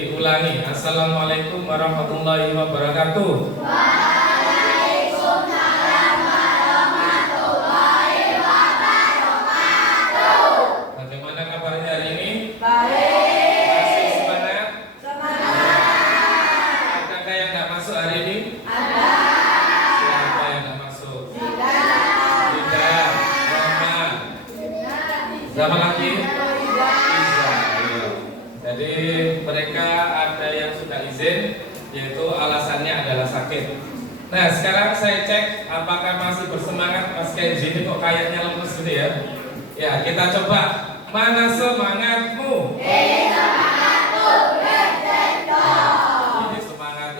Diulangi. Assalamualaikum warahmatullahi wabarakatuh. Waalaikumsalam warahmatullahi wabarakatuh. Bagaimana kabarnya hari ini? Baik. Masih semangat? Semangat. Adakah yang nggak masuk hari ini? Ada. Siapa yang nggak masuk? Tidak. Tidak. Rahmat. Siapa lagi? Iza. Iya. Jadi mereka ada yang sudah izin, yaitu alasannya adalah sakit. Nah, sekarang saya cek apakah masih bersemangat Mas Kenji. Ini kok kayaknya lemes gitu ya. Ya, kita coba. Mana semangatmu? Ini semangatku,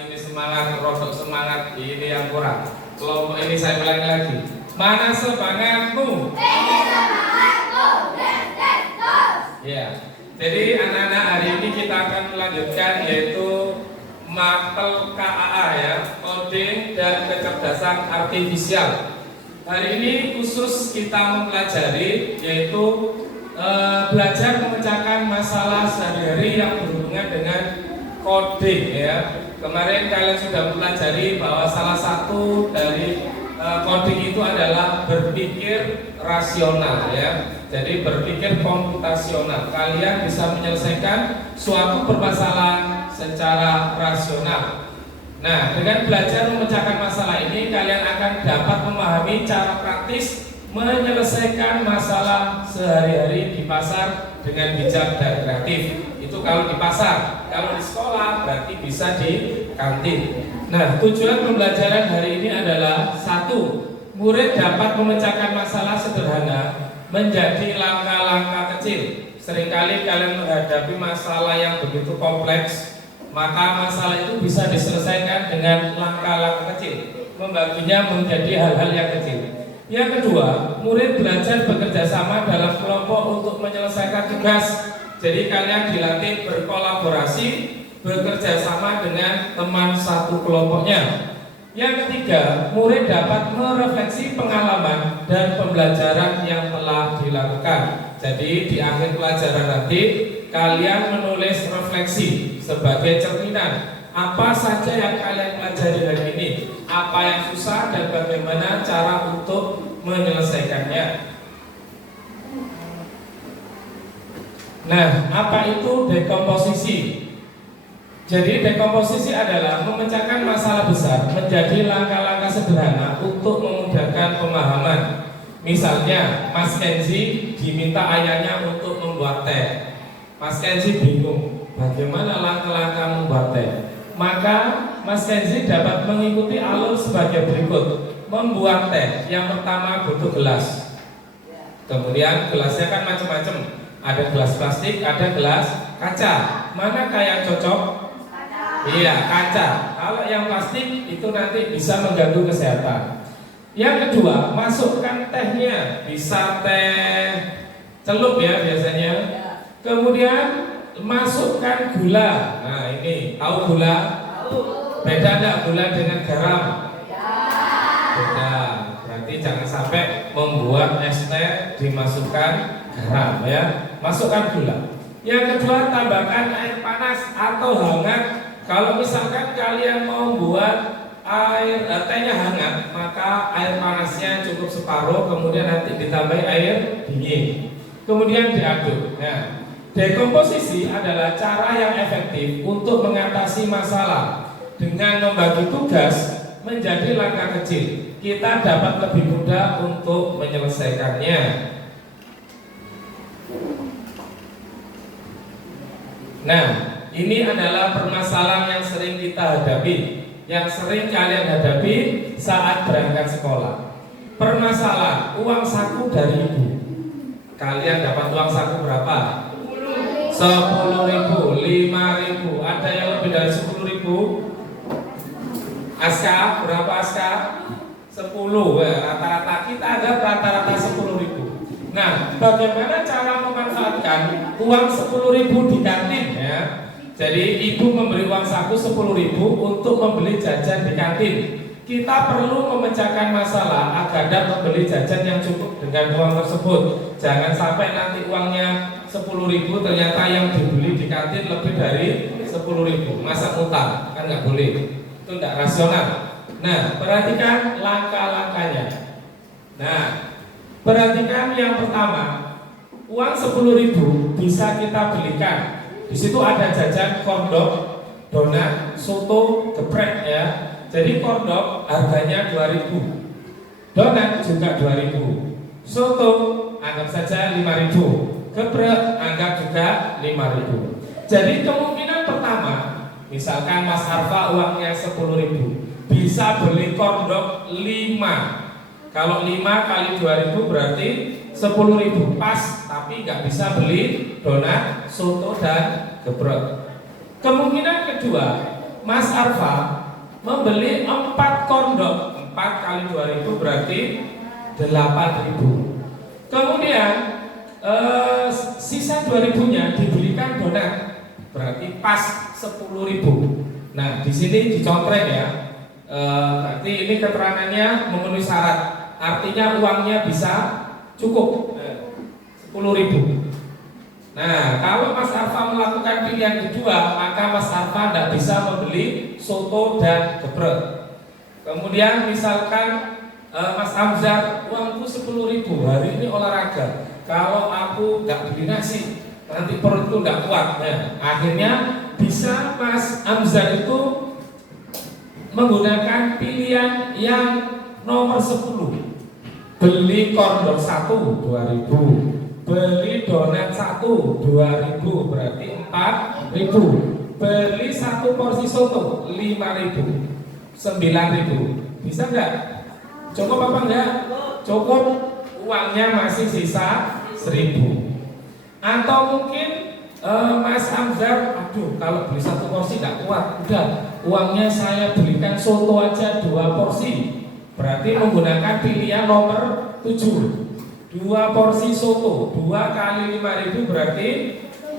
Ini semangat, rodok semangat, ini yang kurang. Kelompok ini saya ulangi lagi. Mana semangatmu? Ini semangatku, Ya. Jadi anak-anak hari ini kita akan melanjutkan yaitu Mapel KAA ya, coding dan kecerdasan artifisial. Hari ini khusus kita mempelajari yaitu belajar memecahkan masalah sehari-hari yang berhubungan dengan coding ya. Kemarin kalian sudah mempelajari bahwa salah satu dari coding itu adalah berpikir rasional ya. Jadi berpikir komputasional. Kalian bisa menyelesaikan suatu permasalahan secara rasional. Nah, dengan belajar memecahkan masalah ini kalian akan dapat memahami cara praktis menyelesaikan masalah sehari-hari di pasar dengan bijak dan kreatif. Itu kalau di pasar. Kalau di sekolah berarti bisa di kantin. Nah, tujuan pembelajaran hari ini adalah satu, murid dapat memecahkan masalah sederhana menjadi langkah-langkah kecil. Seringkali kalian menghadapi masalah yang begitu kompleks, maka masalah itu bisa diselesaikan dengan langkah-langkah kecil, membaginya menjadi hal-hal yang kecil. Yang kedua, murid belajar bekerja sama dalam kelompok untuk menyelesaikan tugas. Jadi kalian dilatih berkolaborasi, bekerja sama dengan teman satu kelompoknya. Yang ketiga, murid dapat merefleksi pengalaman dan pembelajaran yang telah dilakukan. Jadi di akhir pelajaran nanti kalian menulis refleksi sebagai cerminan apa saja yang kalian pelajari hari ini, apa yang susah dan bagaimana cara untuk menyelesaikannya. Nah, apa itu dekomposisi? Jadi dekomposisi adalah memecahkan masalah besar menjadi langkah-langkah sederhana untuk memudahkan pemahaman. Misalnya, Mas Kenzi diminta ayahnya untuk membuat teh. Mas Kenzi bingung bagaimana langkah-langkah membuat teh. Maka Mas Kenzi dapat mengikuti alur sebagai berikut. Membuat teh, yang pertama butuh gelas. Kemudian gelasnya kan macam-macam. Ada gelas plastik, ada gelas kaca. Manakah yang cocok? Iya, kaca. Kalau yang plastik itu nanti bisa mengganggu kesehatan. Yang kedua, masukkan tehnya. Bisa teh celup ya biasanya. Kemudian masukkan gula. Nah ini, tahu gula? Beda enggak gula dengan garam? Beda. Berarti jangan sampai membuat es teh dimasukkan garam ya. Masukkan gula. Yang kedua, tambahkan air panas atau hangat. Kalau misalkan kalian mau buat tehnya hangat, maka air panasnya cukup separuh, kemudian nanti ditambahi air dingin, kemudian diaduk. Nah, dekomposisi adalah cara yang efektif untuk mengatasi masalah. Dengan membagi tugas menjadi langkah kecil, kita dapat lebih mudah untuk menyelesaikannya. Nah, ini adalah permasalahan yang sering kita hadapi, yang sering kalian hadapi saat berangkat sekolah. Permasalahan uang saku dari ibu. Kalian dapat uang saku berapa? 10.000, 5.000, ada yang lebih dari 10.000? Aska, berapa Aska? 10, rata-rata kita ada rata-rata 10.000. Nah, bagaimana cara memanfaatkan uang 10.000 di kantin ya? Jadi ibu memberi uang saku 10.000 untuk membeli jajan di kantin. Kita perlu memecahkan masalah agar dapat membeli jajan yang cukup dengan uang tersebut. Jangan sampai nanti uangnya 10.000 ternyata yang dibeli di kantin lebih dari 10.000 10.000, masa utang kan nggak boleh, itu nggak rasional. Nah, perhatikan langkah-langkahnya. Nah, perhatikan yang pertama, uang 10.000 bisa kita belikan. Di situ ada jajan kondok, donat, soto, geprek ya. Jadi kondok harganya 2.000, donat juga 2.000, soto anggap saja 5.000, geprek anggap juga 5.000. Jadi kemungkinan pertama, misalkan Mas Arfa uangnya 10.000, bisa beli kondok 5. Kalau 5 kali 2.000 berarti 10.000 pas, tapi nggak bisa beli donat, soto dan geprek. Kemungkinan kedua, Mas Arfa membeli 4 kondok, 4 kali 2.000 berarti 8.000. Kemudian sisa 2.000-nya dibelikan donat, berarti pas 10.000. Nah, di sini dicontrek ya. Berarti ini keterangannya memenuhi syarat. Artinya uangnya bisa cukup 10.000. Nah, kalau Mas Arfa melakukan pilihan kedua, maka Mas Arfa tidak bisa membeli soto dan geprek. Kemudian misalkan Mas Hamzah, uangku 10.000, hari ini olahraga. Kalau aku nggak beli nasi, nanti perutku nggak kuat. Nah, akhirnya bisa Mas Hamzah itu menggunakan pilihan yang nomor 10. Beli kondok 1 2.000, beli donat 1 2.000 berarti 4.000, beli 1 porsi soto 5.000, 9.000. Bisa nggak? Cukup apa enggak? Cukup, uangnya masih sisa 1.000. Atau mungkin Mas Hamzah, aduh kalau beli 1 porsi tidak kuat, udah uangnya saya belikan soto aja 2 porsi. Berarti menggunakan pilihan nomor 7. 2 porsi soto, 2 kali 5.000 berarti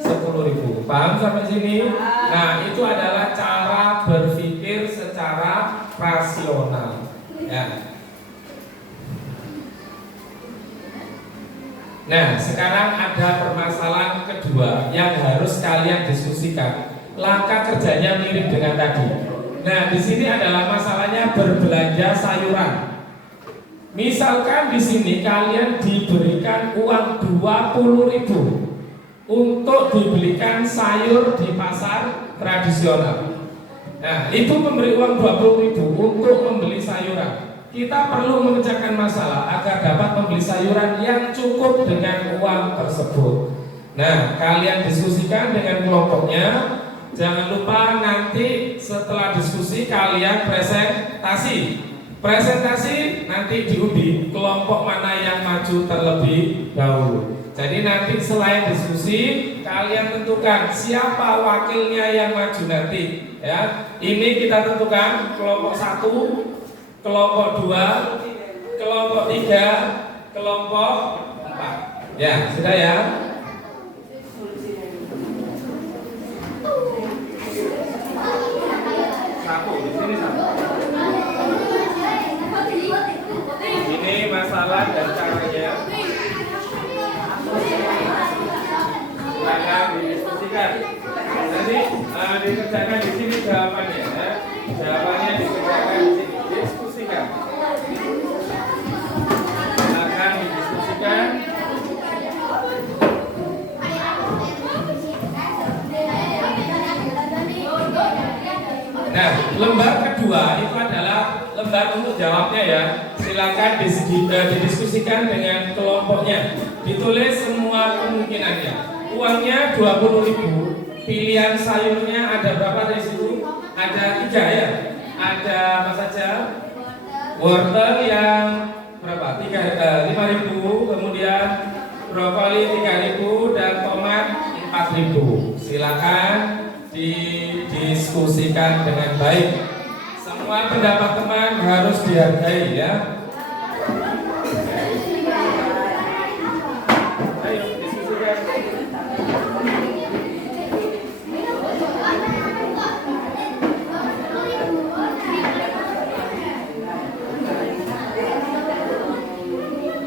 10.000. Paham sampai sini? Nah, itu adalah cara berpikir secara rasional. Ya. Nah, sekarang ada permasalahan kedua yang harus kalian diskusikan. Langkah kerjanya mirip dengan tadi. Nah, di sini adalah masalahnya berbelanja sayuran. Misalkan di sini kalian diberikan uang 20.000 untuk dibelikan sayur di pasar tradisional. Nah, itu memberi uang 20.000 untuk membeli sayuran. Kita perlu memecahkan masalah agar dapat membeli sayuran yang cukup dengan uang tersebut. Nah, kalian diskusikan dengan kelompoknya. Jangan lupa nanti setelah diskusi kalian presentasi. Presentasi nanti diundi kelompok mana yang maju terlebih dahulu. Jadi nanti selain diskusi kalian tentukan siapa wakilnya yang maju nanti. Ya, ini kita tentukan kelompok 1, kelompok 2, kelompok 3, kelompok 4. Ya, sudah ya. Satu, di sini satu. Ini masalah dan caranya. Akan didiskusikan. Nanti dikerjakan di sini jawabannya. Ya. Jawabannya dikerjakan di sini. Diskusikan. Akan didiskusikan. Nah, lembar kedua itu adalah lembar untuk jawabnya ya. Silakan didiskusikan dengan kelompoknya. Ditulis semua kemungkinannya. Uangnya 20.000. Pilihan sayurnya ada berapa dari situ? Ada 3 ya. Ada apa saja? Wortel yang berapa? 5.000. Kemudian brokoli 3.000 dan tomat 4.000. Silakan didiskusikan dengan baik. Semua pendapat teman harus dihargai ya. Ayo diskusikan.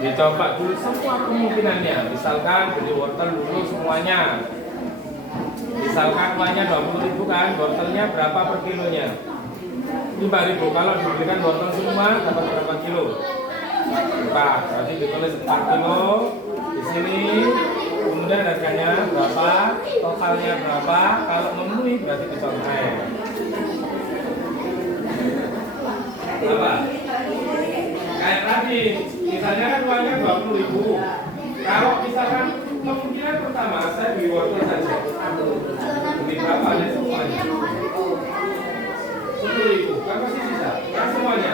Dicoba dulu semua kemungkinannya. Misalkan beli wortel dulu semuanya. Misalkan uangnya 20.000 kan, wortelnya berapa per kilonya? 5.000. Kalau dibelikan wortel semua dapat berapa kilo? 4. Berarti ditulis 4 kilo di sini. Kemudian harganya berapa? Totalnya berapa? Kalau memenuhi berarti dicontek. Apa? Kayak tadi, misalnya kan uangnya 20.000. Kalau misalkan kemungkinan pertama saya beli wortel saja. Beli berapa aja semuanya? 10.000. Kan masih sisa. Kan semuanya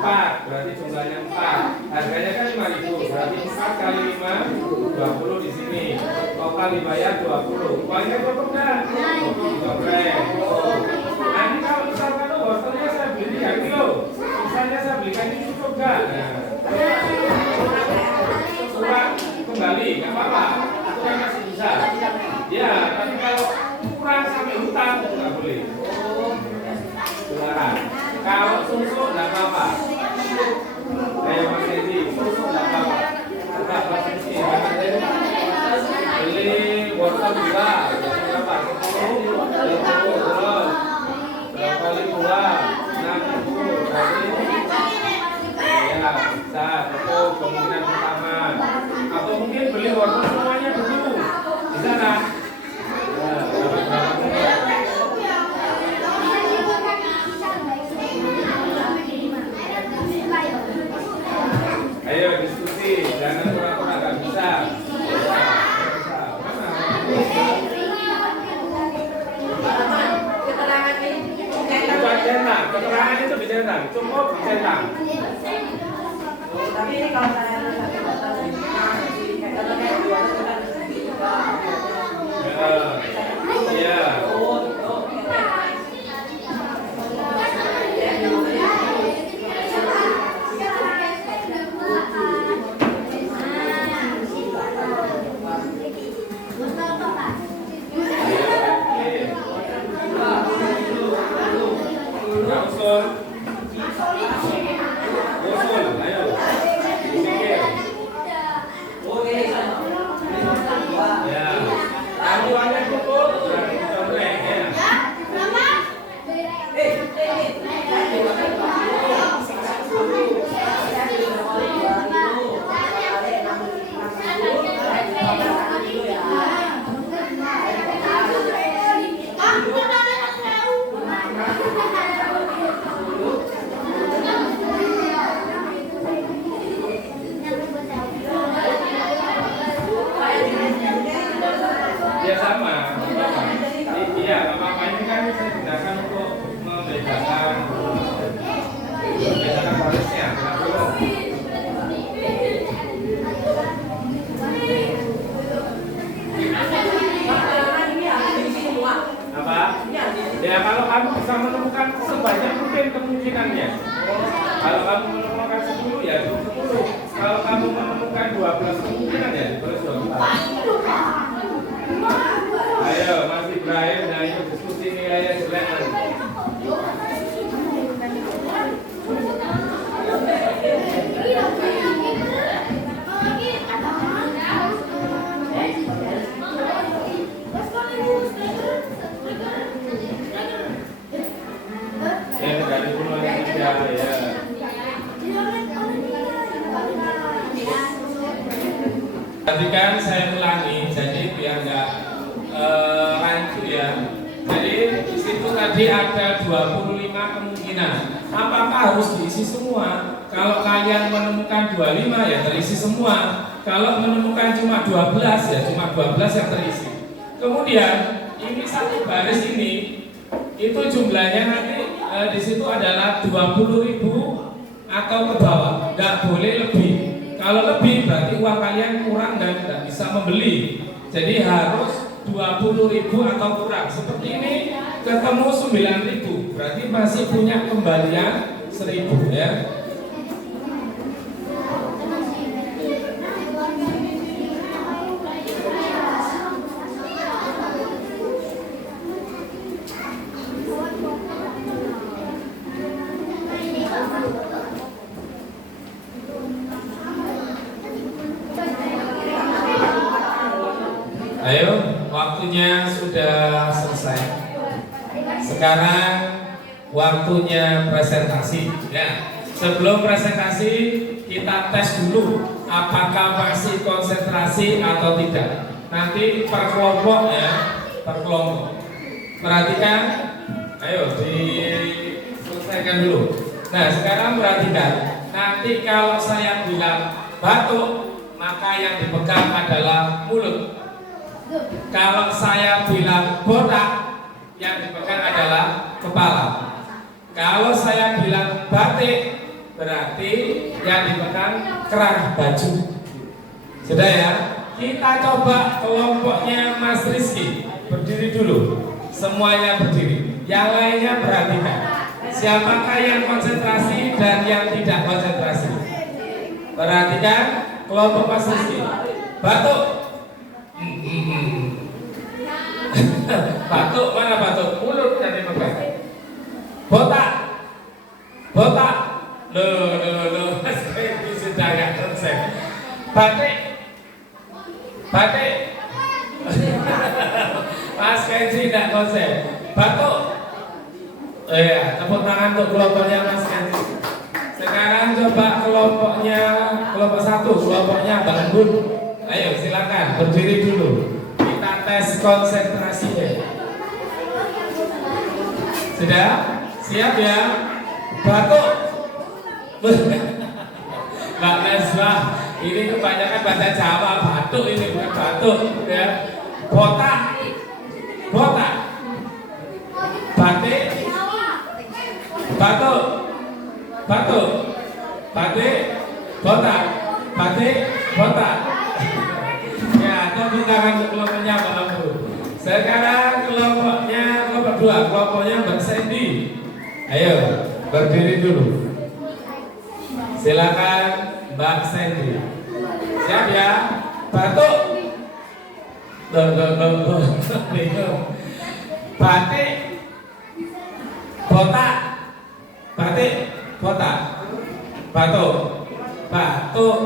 4, berarti jumlahnya 4. Harganya kan 5.000. Berarti 4 kali 5 20 di sini. Total dibayar 20. Uangnya cukup enggak? Cukup. Nanti kalau misalkan wortelnya saya beli 3 kilo, misalnya saya belikan ini cukup enggak? Kurang kembali, enggak apa-apa. Itu kan masih bisa. Ya, tapi kalau kurang sampai hutang enggak boleh. Silakan. Kalau susu enggak apa-apa. Kayak Mas Edi, susu enggak apa-apa. Enggak konsumsi. Beli wortel 2, berapa? 10, 20, berapa kali 2? 60, berarti ya bisa, itu kemungkinan pertama. Atau mungkin beli wortel semuanya dulu, bisa kan? Ya, berapa? Ayo diskusi, jangan pura-pura nggak bisa. Keterangan itu bisa datang, cukup bisa datang. Tapi ini kalau saya Iya. Usul, ayo. Ya, taruhannya cukup, berarti dicontek ya. Ya sama. Iya, apa-apa ini kan saya gunakan untuk membedakan prosesnya. Apa? Ya kalau kamu bisa menemukan sebanyak mungkin kemungkinannya. Kalau kamu menemukan 10 ya 10. Kalau kamu menemukan 12 kemungkinan ya terus 12. Ayo Mas Ibrahim, nah itu diskusi nilainya jelek nanti. Ya dari dulu yang tidak ya. Tadi kan saya ulangi, jadi biar nggak rancu ya. Jadi di situ tadi ada 25 kemungkinan. Apakah harus diisi semua? Kalau kalian menemukan 25 ya terisi semua. Kalau menemukan cuma 12 ya cuma 12 yang terisi. Kemudian ini satu baris ini itu jumlahnya nanti di situ adalah 20.000 atau ke bawah. Nggak boleh lebih. Kalau lebih berarti uang kalian kurang dan tidak bisa membeli. Jadi harus 20.000 atau kurang. Seperti ini ketemu 9.000, berarti masih punya kembalian 1.000 ya. Ayo, waktu waktunya sudah selesai. Sekarang waktunya presentasi. Ya, sebelum presentasi kita tes dulu apakah masih konsentrasi atau tidak. Nanti per kelompok ya, per kelompok. Perhatikan, ayo diselesaikan dulu. Nah, sekarang perhatikan. Nanti kalau saya bilang batuk, maka yang dipegang adalah mulut. Kalau saya bilang botak, yang dipegang adalah kepala. Kalau saya bilang batik, berarti yang dipegang kerah baju. Sudah ya? Kita coba kelompoknya Mas Rizky. Berdiri dulu. Semuanya berdiri. Yang lainnya perhatikan. Siapakah yang konsentrasi dan yang tidak konsentrasi? Perhatikan kelompok Mas Rizky. Batuk. Batuk, mana batuk? Mulut yang dipegang. Botak. Botak. Loh, Mas Rizky sudah gak konsen. Batik. Batik. Mas Kenzi tidak konsen. Batuk. Ya, tepuk tangan untuk kelompoknya Mas Kenzi. Sekarang coba kelompoknya kelompok 1, kelompoknya Bang Bun. Ayo silakan berdiri dulu. Kita tes konsentrasinya. Sudah? Siap ya? Batuk. Mbak Neswa, ini kebanyakan bahasa Jawa. Batuk ini bukan batuk ya. Botak. Botak. Batik. Batuk. Batuk. Batik. Botak. Batik. Botak. Ya, tepuk tangan untuk kelompoknya Mbak Ambu. Sekarang kelompoknya kelompok 2, kelompoknya Mbak Sandy. Ayo, berdiri dulu. Silakan Mbak Sandy. Siap ya? Batuk. Bingung. Batik. Botak. Batik. Botak. Batuk. Batuk.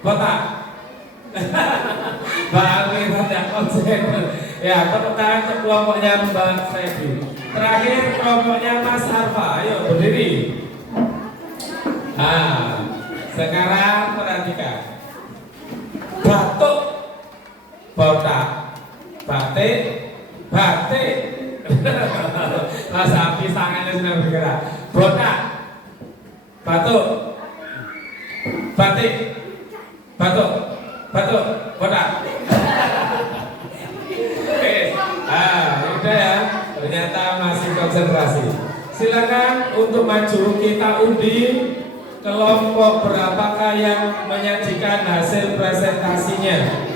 Botak. Mbak Alwi tidak konsen. Ya, tepuk tangan untuk kelompoknya Mbak Sandy. Terakhir kelompoknya Mas Arfa. Ayo berdiri. Nah, sekarang perhatikan. Batuk, botak, batik, batik. Mas Abi tangannya sudah bergerak. Botak, batuk, batik, batuk, batuk, botak. Udah ya. Ternyata masih konsentrasi. Silakan untuk maju, kita undi kelompok berapakah yang menyajikan hasil presentasinya.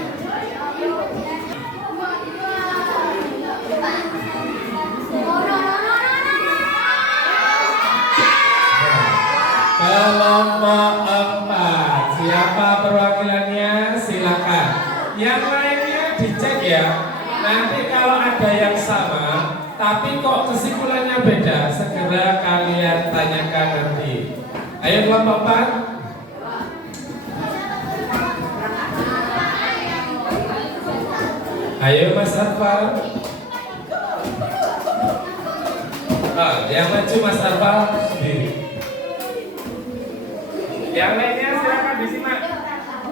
Kelompok 4, siapa perwakilannya? Silakan. Yang lainnya dicek ya. Nanti kalau ada yang sama, tapi kok kesimpulannya beda, segera kalian tanyakan nanti. Ayo kelompok 4. Ayo Mas Arfa. Yang maju Mas Arfa sendiri. Yang lainnya silakan disimak.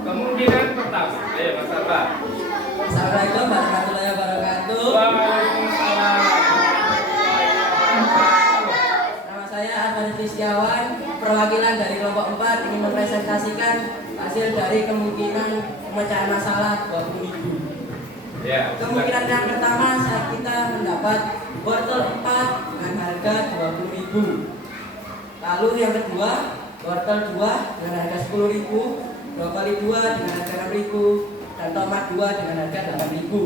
Kemungkinan pertama. Ayo Mas Arfa. Assalamualaikum warahmatullahi wabarakatuh. Waalaikumsalam. Nama saya Arfan Rizkiawan, perwakilan dari kelompok 4 ingin mempresentasikan hasil dari kemungkinan pemecahan masalah 20.000. Ya, Kemungkinan yang pertama kita mendapat wortel 4 dengan harga 20.000. Lalu yang kedua, wortel 2 dengan harga 10.000, brokoli 2 dengan harga 6.000. Dan tomat 2 dengan harga 8.000,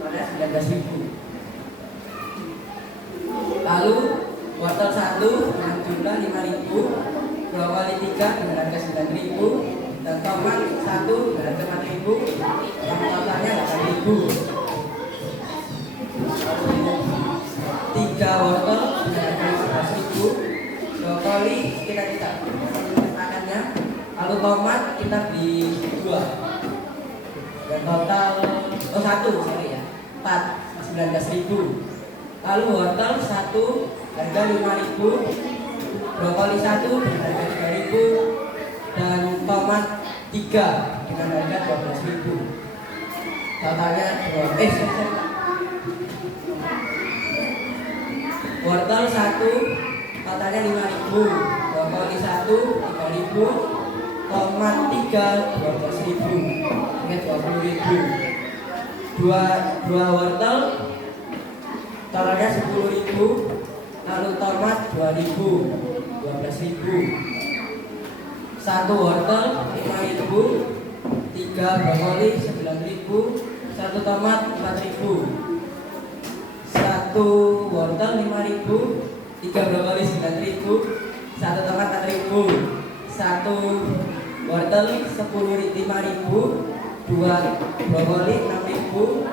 tomatnya 19.000. Lalu wortel 1 dengan jumlah 5.000, brokoli 3 dengan harga 9.000, dan tomat 1 dengan harga 4.000, yang totalnya 8.000. 3 wortel dengan harga 15.000, brokoli kita tidak makannya, lalu tomat kita beli 2. Dan total 1 sorry ya. 19.000. Lalu wortel 1 harga 5.000, brokoli 1 harga 3.000, dan tomat 3 dengan harga 12.000. Totalnya wortel 1 totalnya 5.000, brokoli 1 3.000, tomat 3 12.000, dengan 20.000. Dua wortel totalnya 10.000, lalu tomat 2.000 12.000. Satu wortel 5.000, 3 brokoli 9.000, 1 tomat 4.000. Satu wortel 5.000, 3 brokoli 9.000, 1 tomat 4.000. Satu wortel 5.000, 2 brokoli 6.000,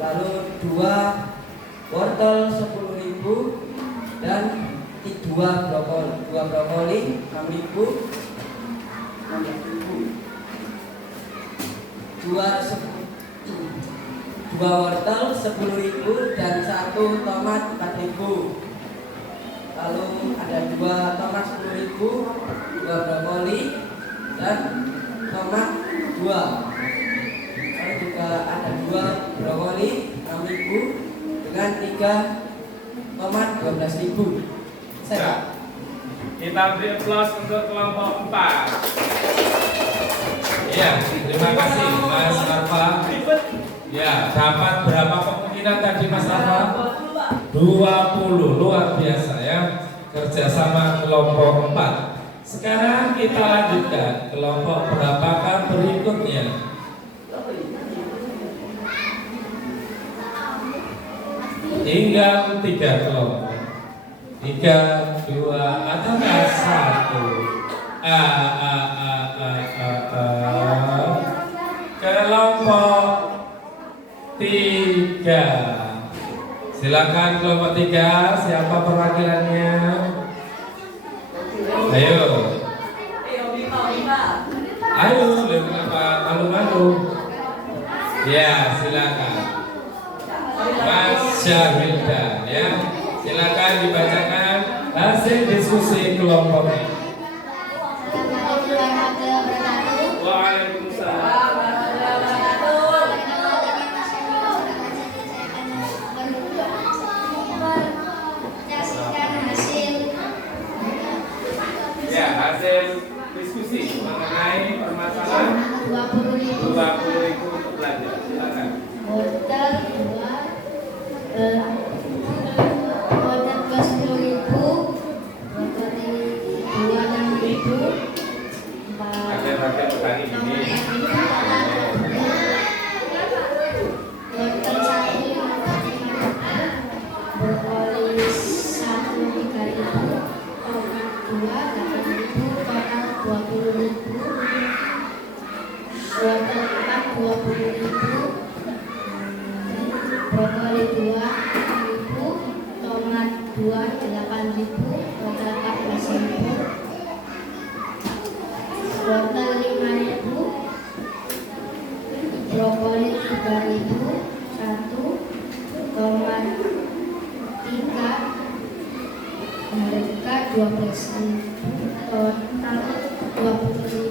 lalu 2 wortel 10.000 dan 2 brokoli 6.000, 2 wortel 10.000 dan 1 tomat 4.000. Lalu ada 2 tomat 10.000, 2 brokoli dan tomat 2. Lalu juga ada 2 brokoli 6.000 dengan 3 tomat 12.000. Ya. Kita beri aplaus untuk kelompok 4. Ya, terima kasih Mas Rafa. Ya, dapat berapa kemungkinan tadi Mas Rafa? 20, luar biasa ya. Kerjasama kelompok 4. Sekarang kita lanjutkan kelompok berapakah berikutnya. Tinggal 3 kelompok. 3, 2, atau 1. Kelompok 3. Silakan kelompok 3. Siapa perwakilannya? Ayo. Ayo, kenapa malu-malu? Ya, silakan. Mas Syahilda, ya. Silakan dibacakan hasil diskusi kelompoknya. Waalaikumsalam. Ya, hasil diskusi mengenai permasalahan 20.000 untuk belajar. Silakan. Wortel 10.000, brokoli 6.000, Akhir-akhir petani ini. wortel 1 brokoli 1 3.000, tomat 2 8.000, total 20.000, wortel 4 20.000, brokoli 2 6.000, tomat 2 8.000, total 14.000, wortel 5.000, brokoli 3.000, 1 tomat 3 harga 12.000, total 20.000,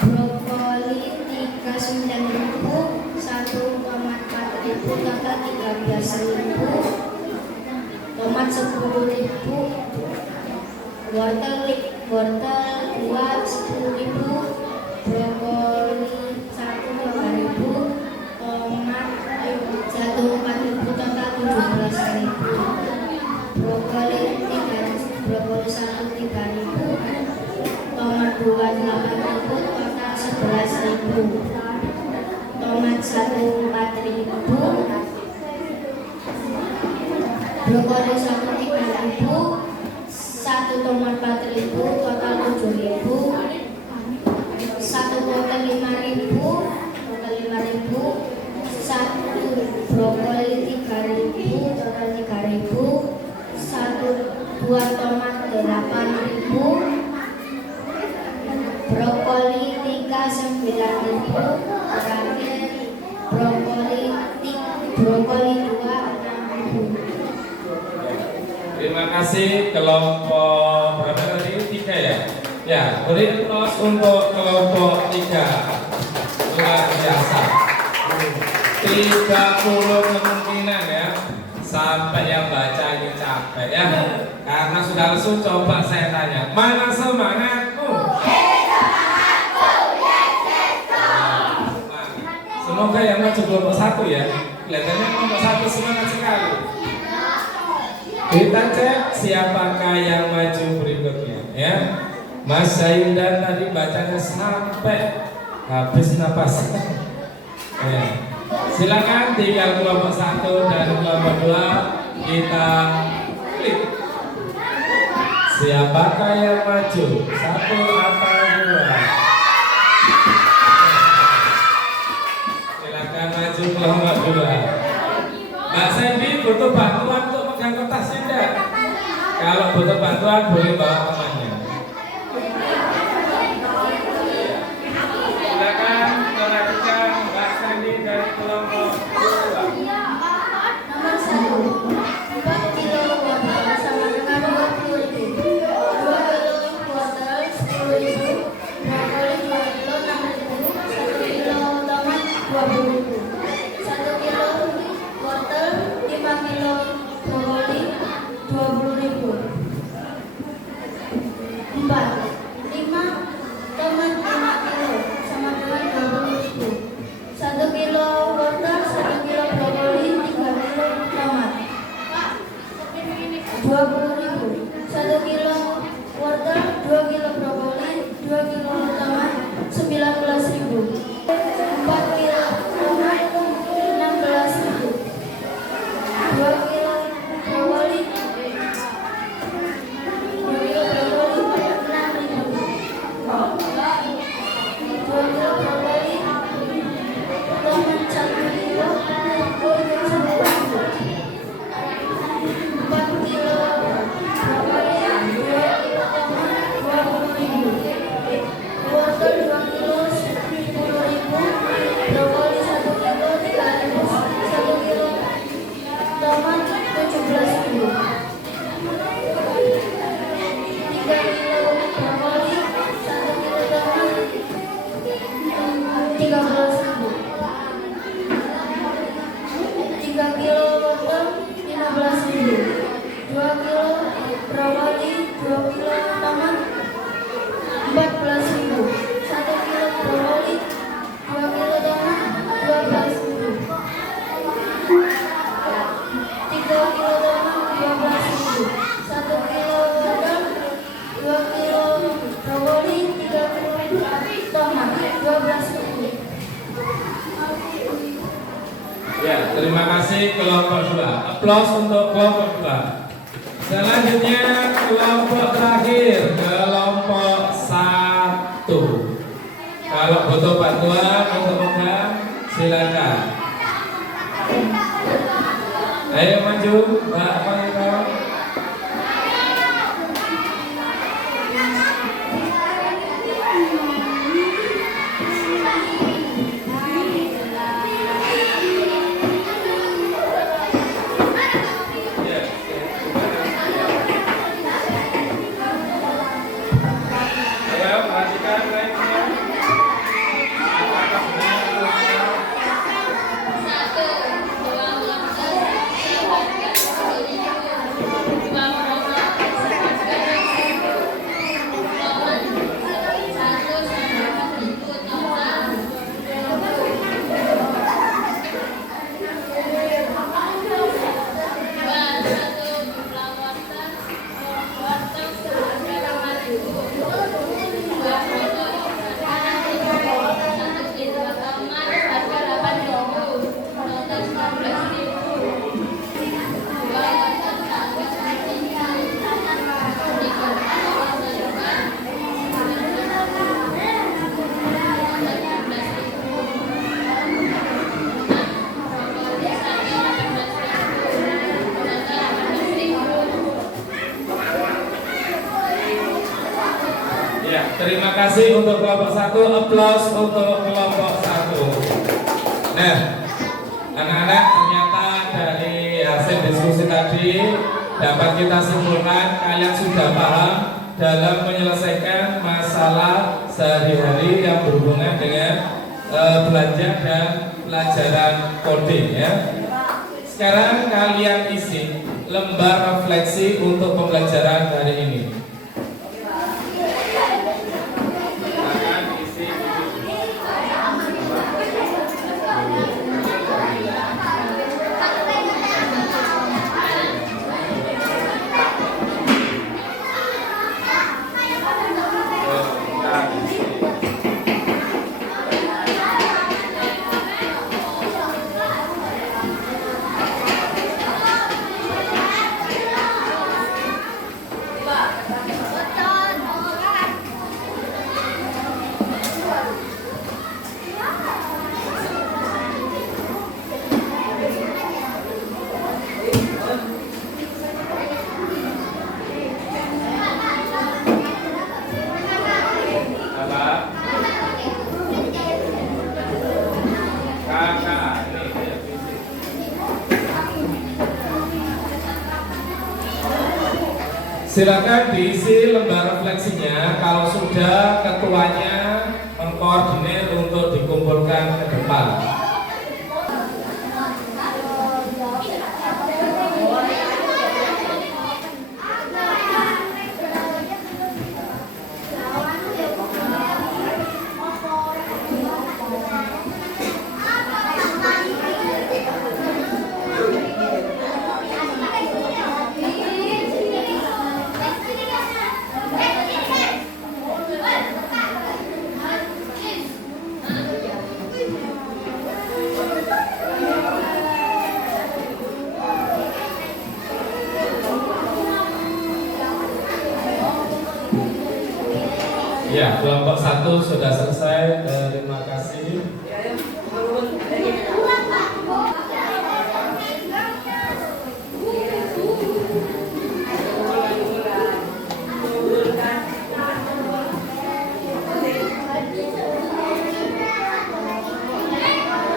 brokoli 39.000, 1 tomat 4.000, total 13.000, tomat 10.000, wortel 2 10.000, brokoli 1 3.000, tomat 1 4.000, total 17.000, brokoli 1 3.000, tomat 2 8.000, total 11.000, tomat 1 4.000, brokoli 1 3.000, 1 tomat 4.000, total 7.000, 1 wortel 5.000, total 5.000, 1 brokoli 3.000, total 3.000, 2 tomat 8.000, brokoli 3 9.000, brokoli 2, 6.000. Terima kasih kelompok berapa tadi? 3 ya? Ya, beri aplaus untuk kelompok 3. Luar biasa. 30 kemungkinan ya. Sampai yang baca ini capek ya. Karena sudah lesu, coba saya tanya, mana semangatmu? Semoga yang maju kelompok 1 ya. Kelihatannya kelompok 1 semangat sekali. Kita cek siapakah yang maju berikutnya ya. Mas Sayundan tadi bacanya sampai habis napas. Ya. Silakan tinggal kelompok 1 dan kelompok 2 kita klik. Siapakah yang maju? 1 atau 2? Silakan maju kelompok 2. Mbak Sandy butuh bantuan untuk megang kertas tidak? Kalau butuh bantuan boleh bawa temannya. Silakan perhatikan Mbak Sandy dari kelompok 2. Nomor 1, 4 kilo wortel sama dengan 20.000. 2 kilo wortel 10.000. Brokoli 2 kilo 6.000. 1 kilo tomat 20.000. 1 kilo wortel 5 kilo brokoli 20.000. 4, 5 tomat 5 kilo sama dengan 20.000. 1 kilo wortel, 1 kilo brokoli, 3 kilo tomat 20.000. 1 kilo wortel, 2 kilo brokoli, 2 kilo tomat 19.000. 4 kilo tomat 16.000. 2 kilo brokoli 12.000. Ya, terima kasih kelompok 2. Aplaus untuk kelompok 2. Selanjutnya kelompok terakhir, kelompok 1. Kalau butuh bantuan untuk megang, silakan. Ayo maju, Mbak Panito. Terima kasih untuk kelompok 1, aplaus untuk kelompok 1. Nah, anak-anak ternyata diskusi tadi dapat kita simpulkan kalian sudah paham dalam menyelesaikan masalah sehari-hari yang berhubungan dengan belajar dan pelajaran coding ya. Sekarang kalian isi lembar refleksi untuk pembelajaran hari ini. Silakan isi. Silakan diisi lembar refleksinya. Kalau sudah, ketuanya mengkoordinir untuk dikumpulkan ke depan. Ya, kelompok 1 sudah selesai. Terima kasih.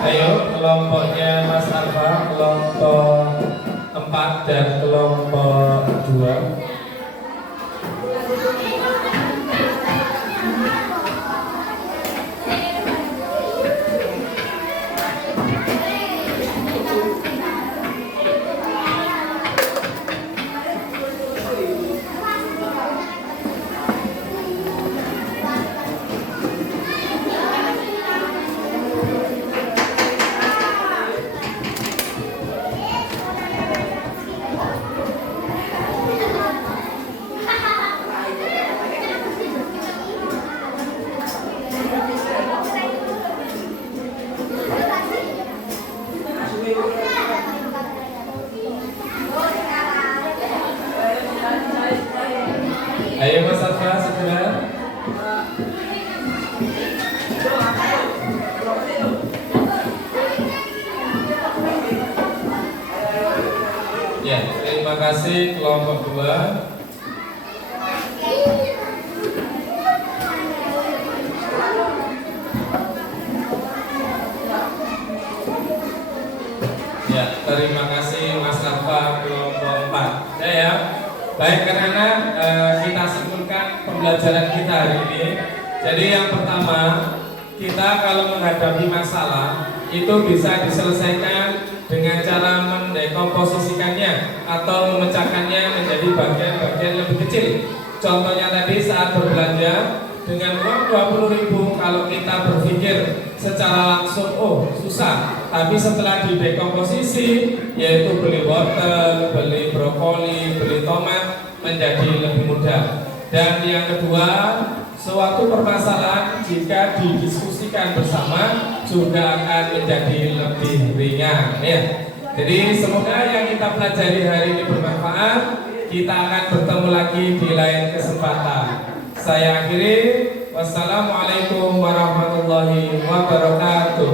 Ayo, kelompoknya Mas Alfa, kelompok 4 dan kelompok 2. Ayo Mas Alfa segera. Ya, terima kasih kelompok 2. Ya, terima kasih Mas Alfa kelompok 4. Ya. Baik, karena kita simpulkan pembelajaran kita hari ini. Jadi yang pertama, kita kalau menghadapi masalah itu bisa diselesaikan dengan cara mendekomposisikannya atau memecahkannya menjadi bagian-bagian lebih kecil. Contohnya tadi saat berbelanja dengan uang 20.000, kalau kita berpikir secara langsung, oh susah, tapi setelah didekomposisi, yaitu beli wortel, beli brokoli, beli tomat, menjadi lebih mudah. Dan yang kedua, suatu permasalahan jika didiskusikan bersama juga akan menjadi lebih ringan ya. Jadi semoga yang kita pelajari hari ini bermanfaat. Kita akan bertemu lagi di lain kesempatan. Saya akhiri. Wassalamualaikum warahmatullahi wabarakatuh.